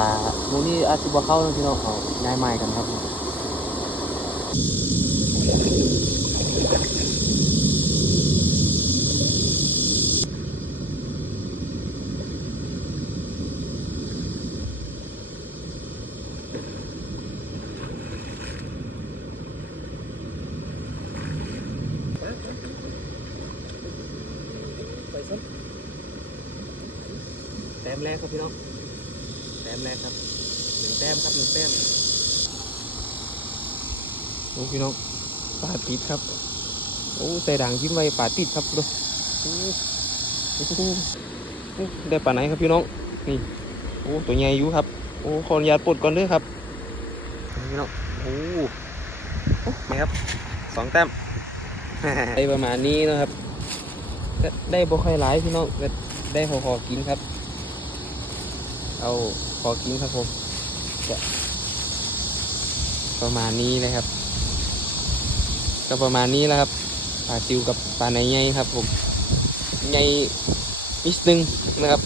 ปลาโมนี่อาจจะบ่เข้านะพี่น้องเอาง่ายใหม่กันครับแต้มแรกครับพี่น้องแต้มแรกครับ1 แต้มครับ1 แต้มโอ้พี่น้องปลาติดครับโอ้ใส่ด่างพิมพ์ไว้ปลาติดครับดูโอ้ได้ปลาไหนครับพี่น้องนี่โอ้ตัวใหญ่อยู่ครับโอ้ขออนุญาตปลดก่อนด้วยครับพี่น้องโอ้นี่ครับ2 แต้มได้ประมาณนี้นะครับได้บ่ค่อยหลายพี่น้องได้พอกินครับเอาพอกินครับผมจะประมาณนี้นะครับก็ประมาณนี้แล้วครับปลาซิวกับปลาในใหญ่ครับผมใหญ่นิดนึงนะครับ